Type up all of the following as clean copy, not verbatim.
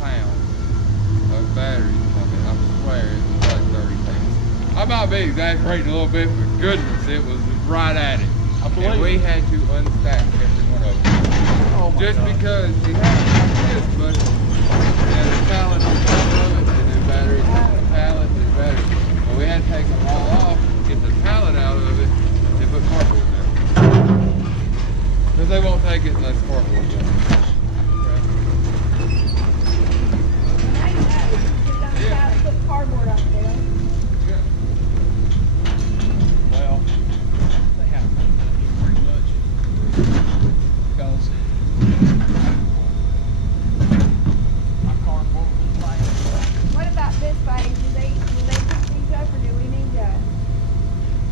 pounds of batteries coming. I swear it was like 30 pounds. I might be exaggerating a little bit, but goodness, it was right at it. I believe And we had to unstack every one of them. Oh my Just God. because it had this, but it had a pallet on top of it, and then batteries, and a pallet, and then batteries. But we had to take them all off, get the pallet out of it, and put cardboard in it. Because they won't take it unless cardboard's in it. Now you know. Put it on the side, put cardboard on it, you know? Well, they have to do pretty much because my cardboard was flying. What about this page? Will they pick these up or do we need to?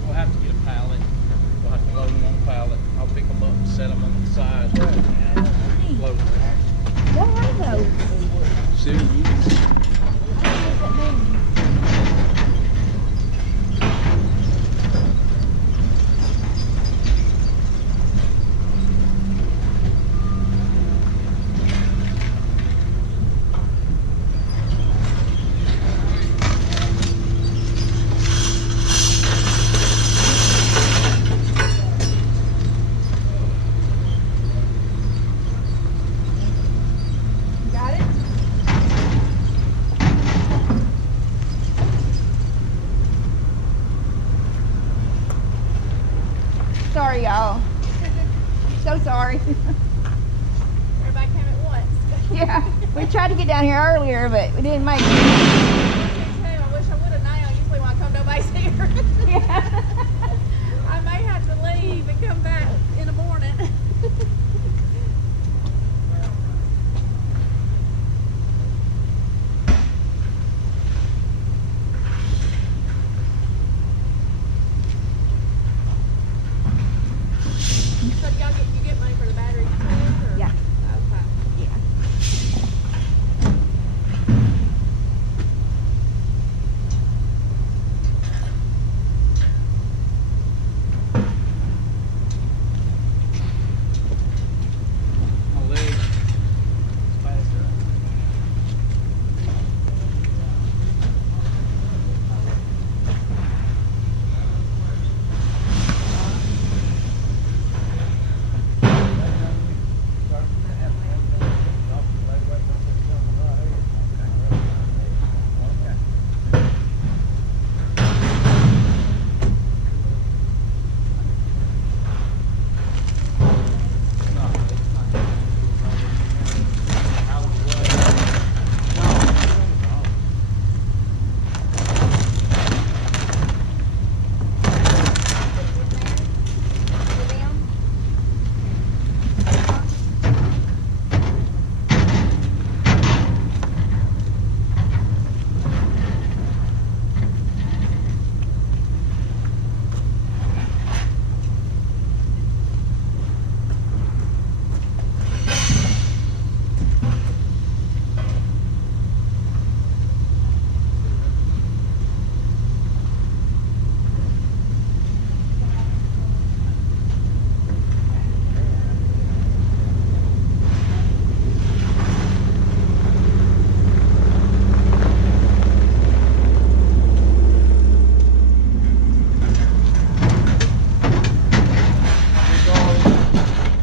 We'll have to get a pallet. We'll have to load them on a pallet. I'll pick them up and set them on the side and load them. What are those? City use. What does that mean? Got it? Sorry, y'all. So sorry. Everybody came at once. Yeah, we tried to get down here earlier, but we didn't make it. I wish I would have now. Usually when I come, nobody's here. Yeah. I may have to leave and come back in the morning. So you get money for the batteries too? Or? Yeah. Okay. Yeah. My legs faster.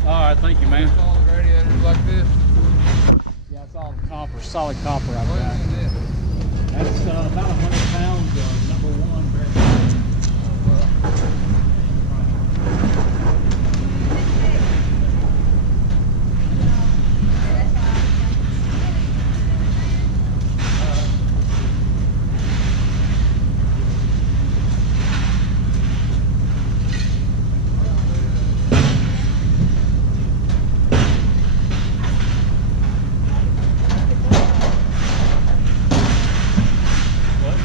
All right, thank you, man. All the radiators like this. Yeah, it's all copper, solid copper I've What got. is this? That's about 100 pounds of number one. Very What?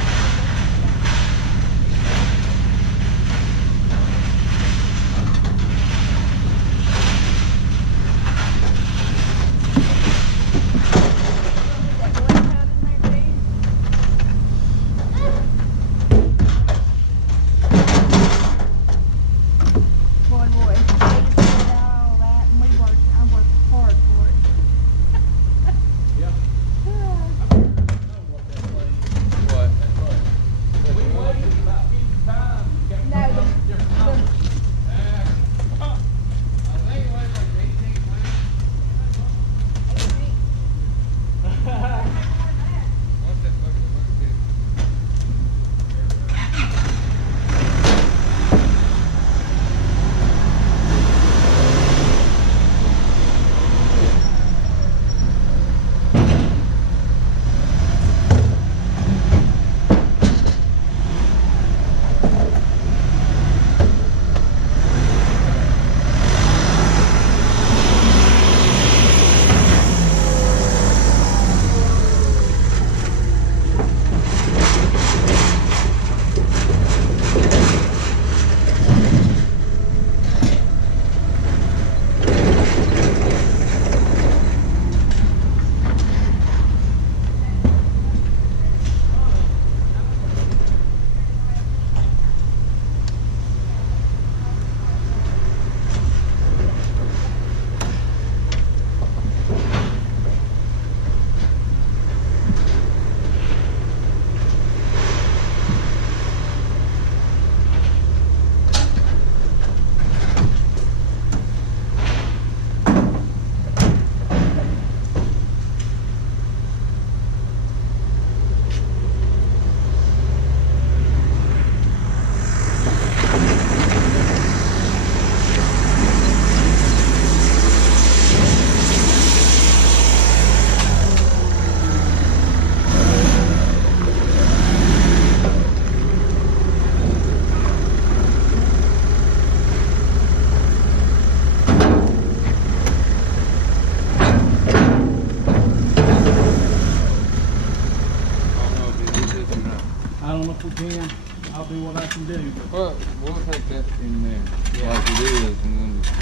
if we can. I'll do what I can do. But Well, we'll take that in there like it is, and then just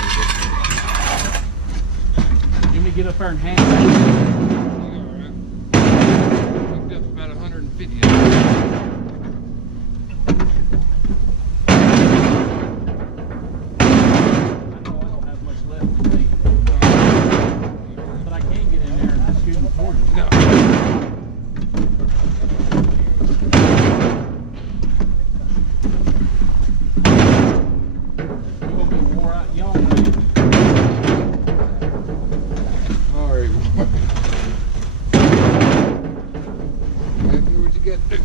let me get up there and hand it. Hooked up about 150. I know I don't have much left to take. But I can get in there and just shoot them towards you. No. You're gonna be wore out young, man. Sorry. Gotta do what you got to do.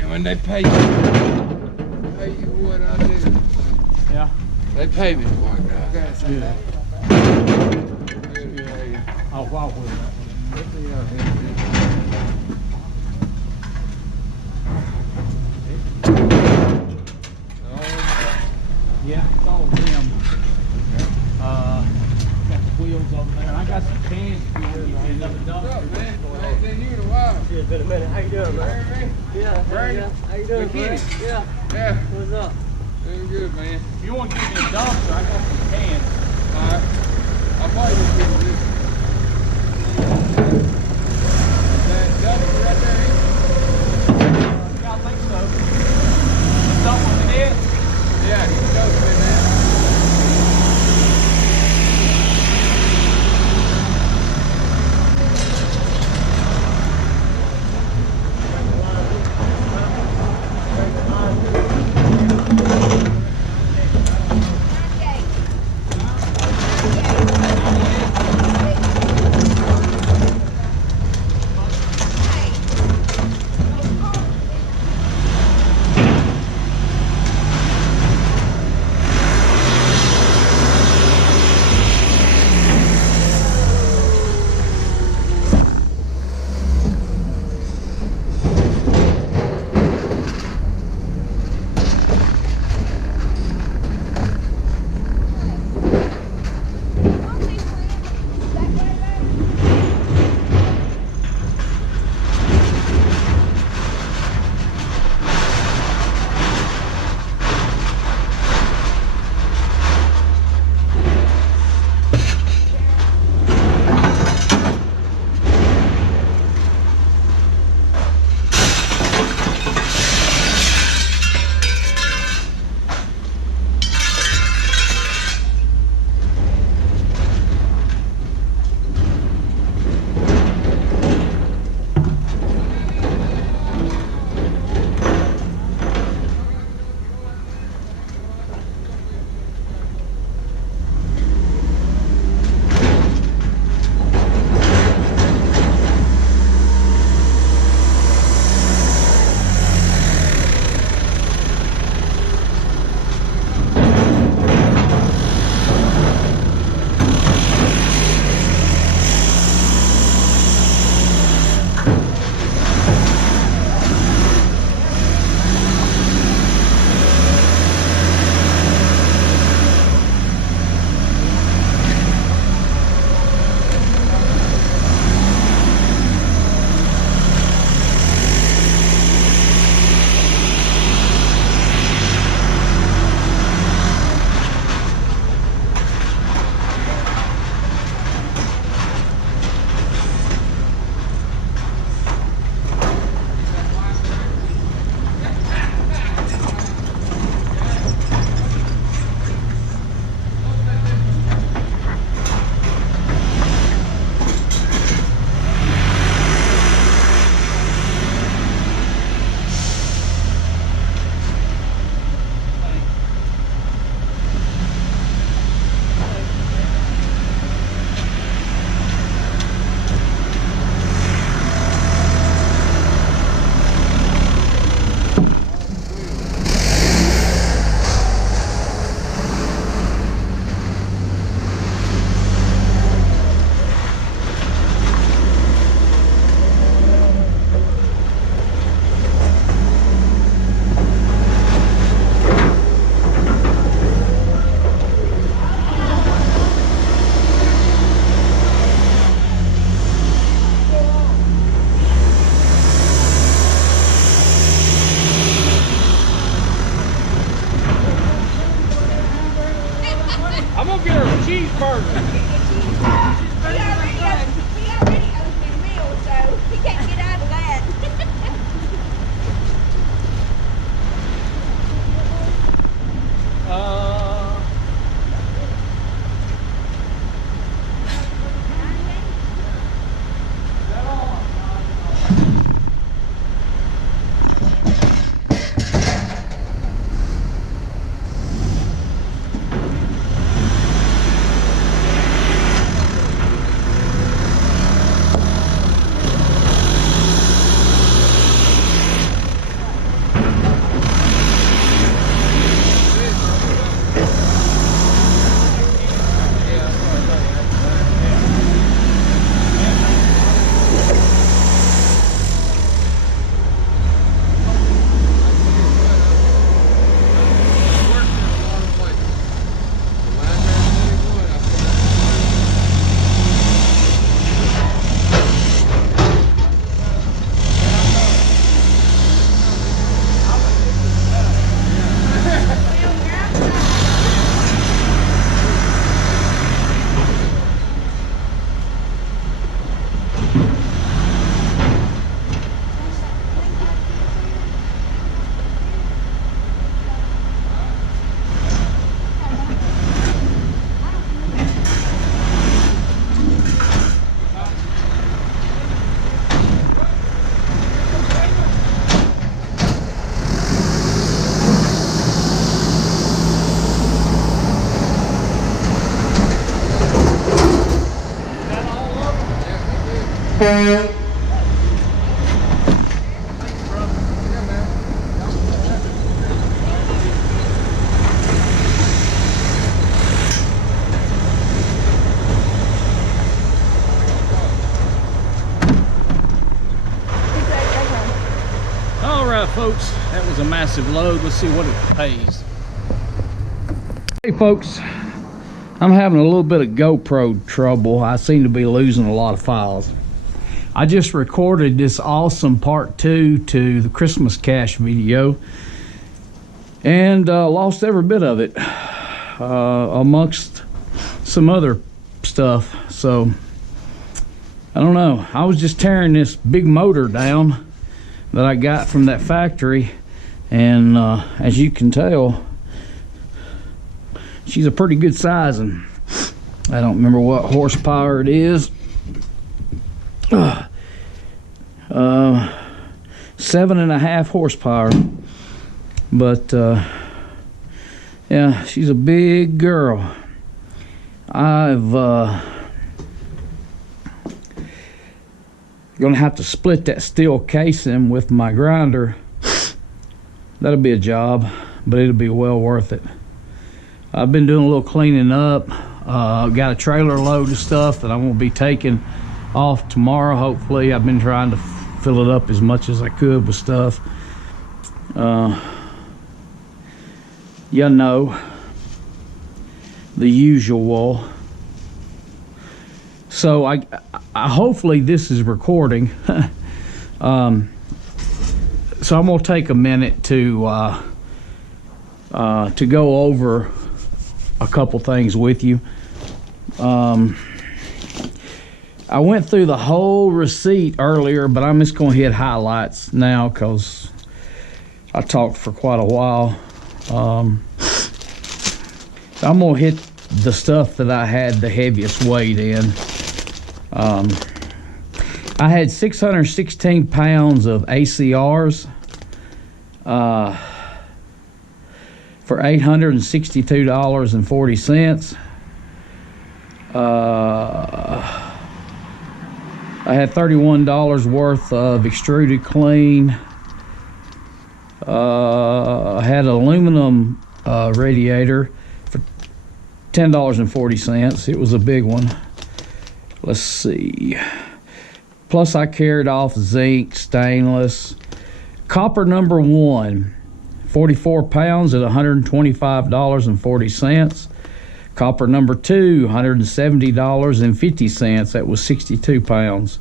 And when they pay you what I do. Yeah. They pay me for it. I gotta say Good. that. Good pay. Oh, wow. Yeah, it's all them. Got the wheels over there. I got some cans if you want to get another What's up, dumpster. man? I ain't seen you in a while. It's been a minute. How you doing, man? Barry? Yeah. Brady? How you doing, McKinney? man? Yeah. Yeah, What's up? doing good, man. If you want to give me a dumpster, I got some cans. Alright. I'll probably just give you this. That dumpster right there, Yeah, I think so. Is that what it is? yeah, he knows me, man. All right, folks, that was a massive load. Let's see what it pays. Hey, folks, I'm having a little bit of GoPro trouble. I seem to be losing a lot of files. I just recorded this awesome part 2 to the Christmas Cash video and lost every bit of it amongst some other stuff. So I don't know. I was just tearing this big motor down that I got from that factory, and as you can tell, she's a pretty good size, and I don't remember what horsepower it is. 7.5 horsepower, but yeah, she's a big girl. I've gonna have to split that steel casing with my grinder. That'll be a job, but it'll be well worth it. I've been doing a little cleaning up. Got a trailer load of stuff that I'm gonna be taking off tomorrow, hopefully. I've been trying to fill it up as much as I could with stuff. You know, the usual. So I hopefully this is recording. So I'm gonna take a minute to go over a couple things with you. I went through the whole receipt earlier, but I'm just gonna hit highlights now because I talked for quite a while. I'm gonna hit the stuff that I had the heaviest weight in. I had 616 pounds of ACRs for $862.40. I had $31 worth of extruded clean. I had an aluminum radiator for $10.40. It was a big one. Let's see. Plus I carried off zinc, stainless. Copper number 1, 44 pounds at $125.40. Copper number 2, $170.50. That was 62 pounds.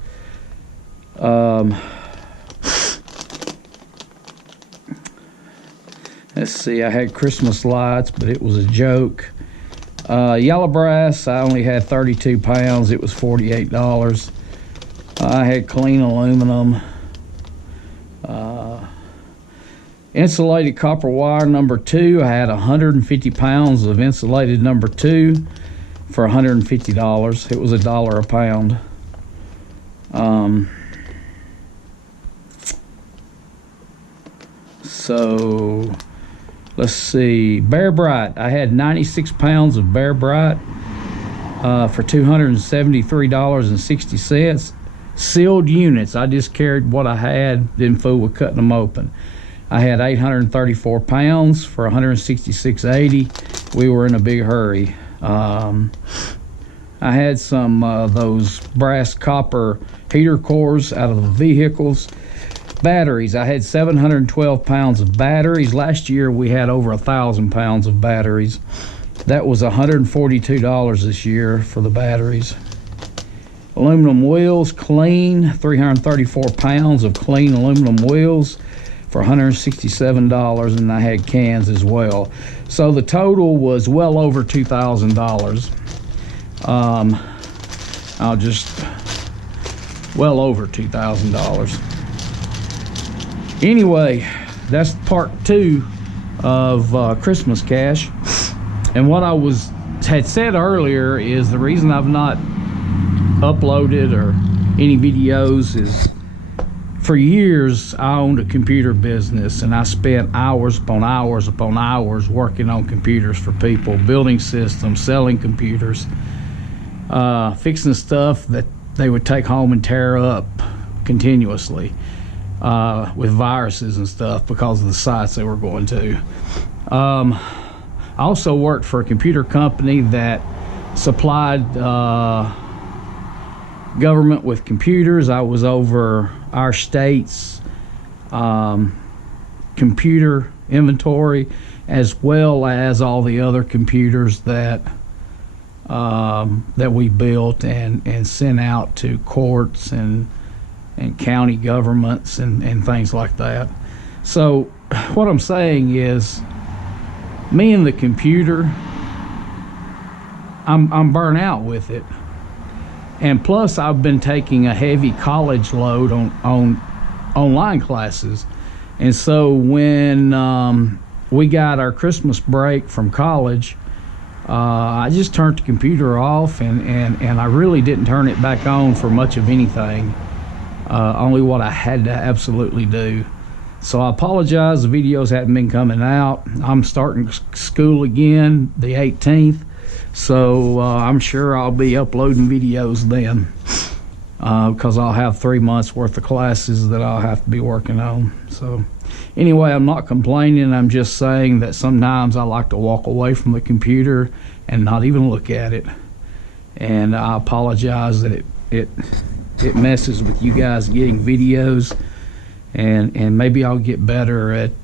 Let's see, I had Christmas lights, but it was a joke. Yellow brass, I only had 32 pounds. It was $48. I had clean aluminum. Insulated copper wire number 2, I had 150 pounds of insulated number 2 for $150. It was $1 a pound. So let's see, Bear Bright, I had 96 pounds of Bear Bright for $273.60. Sealed units, I just carried what I had, didn't fool with cutting them open. I had 834 pounds for $166.80. We were in a big hurry. I had some those brass copper heater cores out of the vehicles. Batteries, I had 712 pounds of batteries. Last year we had over 1,000 pounds of batteries. That was $142 this year for the batteries. Aluminum wheels, clean, 334 pounds of clean aluminum wheels for $167, and I had cans as well. So the total was well over $2,000. Well over $2,000. Anyway, that's part 2 of Christmas Cash. And what I had said earlier is the reason I've not uploaded or any videos is for years I owned a computer business, and I spent hours upon hours upon hours working on computers for people, building systems, selling computers, fixing stuff that they would take home and tear up continuously with viruses and stuff because of the sites they were going to. I also worked for a computer company that supplied government with computers. I was over our state's computer inventory, as well as all the other computers that we built and sent out to courts and county governments and things like that. So what I'm saying is, me and the computer, I'm burnt out with it. And plus, I've been taking a heavy college load on online classes. And so when we got our Christmas break from college, I just turned the computer off, and I really didn't turn it back on for much of anything, only what I had to absolutely do. So I apologize, the videos haven't been coming out. I'm starting school again the 18th, so I'm sure I'll be uploading videos then, because I'll have 3 months worth of classes that I'll have to be working on. So anyway, I'm not complaining. I'm just saying that sometimes I like to walk away from the computer and not even look at it. And I apologize that it messes with you guys getting videos, and maybe I'll get better at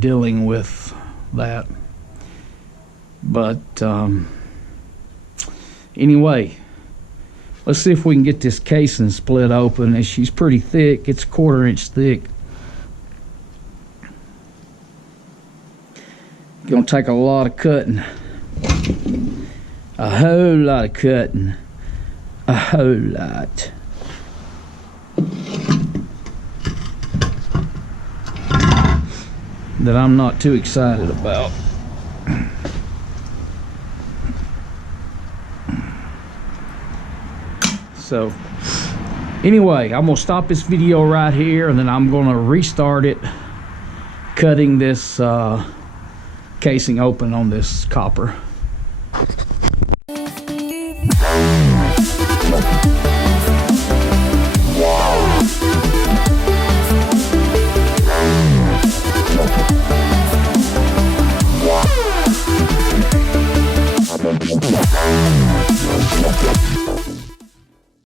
dealing with that. But anyway, let's see if we can get this casing split open. And she's pretty thick. It's 1/4 inch thick. Gonna take a lot of cutting. A whole lot of cutting. A whole lot. That I'm not too excited about. So anyway, I'm gonna stop this video right here, and then I'm gonna restart it, cutting this casing open on this copper.